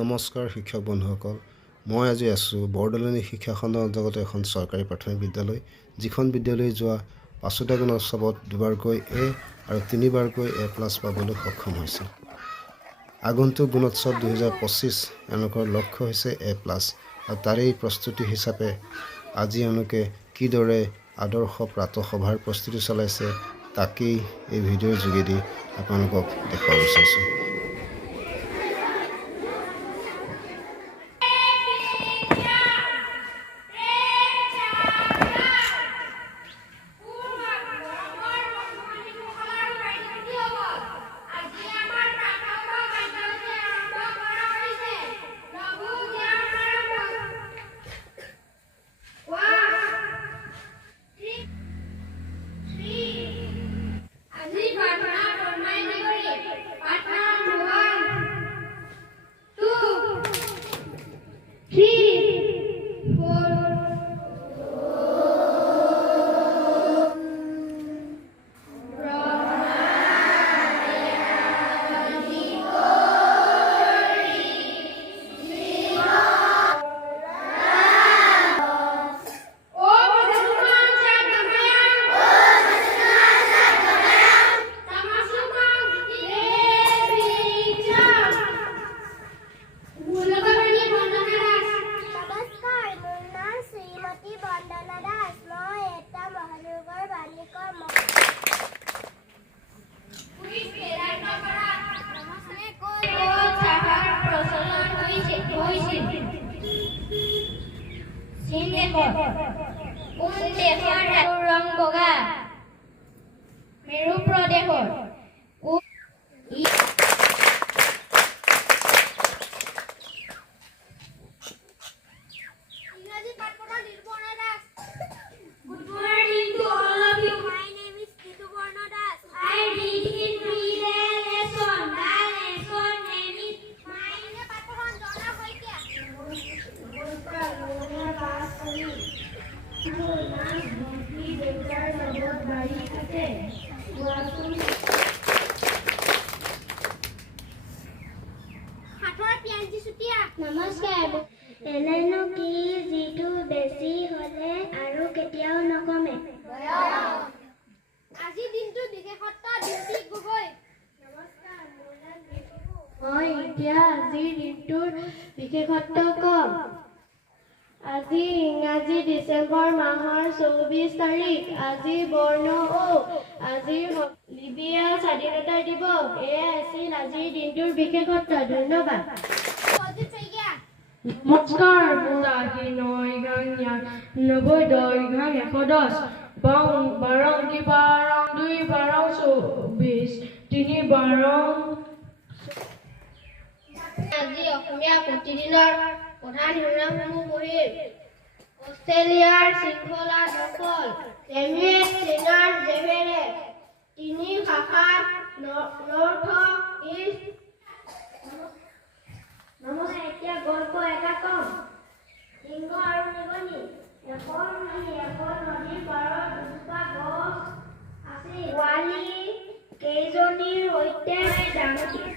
নমস্কাৰ শিক্ষক বন্ধুসকল, মই আজি আছোঁ বৰদলনি শিক্ষা খণ্ডৰ অন্তৰ্গত এখন চৰকাৰী প্ৰাথমিক বিদ্যালয়, যিখন বিদ্যালয়ে যোৱা ৫টা গুণোৎসৱত দুবাৰকৈ A আৰু 3বাৰকৈ A+ পাবলৈ সক্ষম হৈছে। আগন্তুক গুণোৎসৱ 2025 এওঁলোকৰ লক্ষ্য হৈছে A+ আৰু তাৰেই প্ৰস্তুতি হিচাপে আজি এওঁলোকে কিদৰে আদৰ্শ প্ৰাতঃসভাৰ প্ৰস্তুতি চলাইছে তাকেই এই ভিডিঅ'ৰ যোগেদি আপোনালোকক দেখুৱাব বিচাৰিছোঁ। ৰং বগা মেৰু প্ৰদেশৰ নমস্কাৰ। এনেনো কি যিটো বেছি হলে আৰু কেতিয়াও নকমে। আজি দিনটো বিশেষত্ব দিনটি গগৈ। নমস্কাৰ। মই এতিয়া আজিৰ দিনটোৰ বিশেষত্ব কম। আজি ইংৰাজী ডিচেম্বৰ মাহৰ 24 তাৰিখ। আজি বৰ্ণ ও। আজি লিবিয়া স্বাধীনতা দিৱস। এয়া আছিল আজিৰ দিনটোৰ বিশেষত্ব। ধন্যবাদ। নমস্কাৰ। মোৰ আহি 9×99 110 12 2 24 3 আজি অসমীয়া প্ৰতিদিনৰ প্ৰধান শিৰোনামসমূহ পঢ়িম। অষ্ট্ৰেলিয়াৰ শৃংখলা দখল, চেমিয়েট চেনাৰ জেভেৰে, 3 শাখাত নৰ্থ ইষ্ট। নমস্কাৰ। এতিয়া গল্প এটা কম। সিংহ আৰু নিগনি। এখন নদীৰ পাৰত দুজোপা গছ আছিল। পোৱালি কেইজনীৰ সৈতে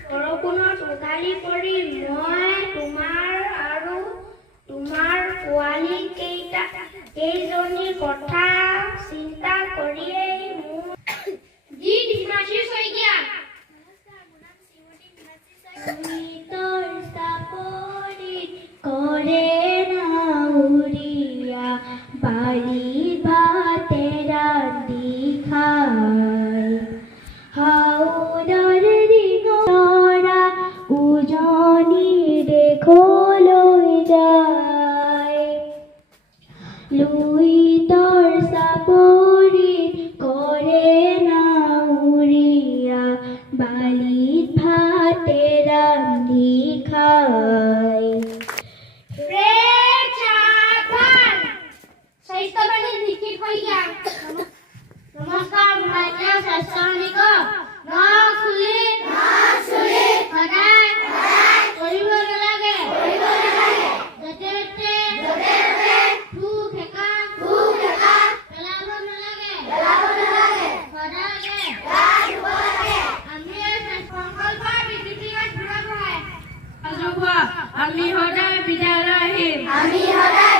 বৰষুণত উঘালি পৰি মই তোমাৰ আৰু তোমাৰ পোৱালি কেইজনীৰ কথা চিন্তা কৰিয়েই মোৰ কৰে নাউৰিয়া বাৰী ভাতেৰা দি খায়। হাওৰৰ দিগৰা উজনি দেশলৈ যায়। লুইতৰ চাপৰিত কৰে নাউৰিয়া বালিত ভাতেৰা দি খায়। নমস্কাৰ। মই এতিয়া স্বাস্থ্য কৰিব নালাগে। য'তে ত'তে থু খেকা পেলাব নালাগে। সদায় আমি সংকল্পৰ বিদ্যুতিক আমি সদায় বিদ্যালয় আহিম আমি সদায়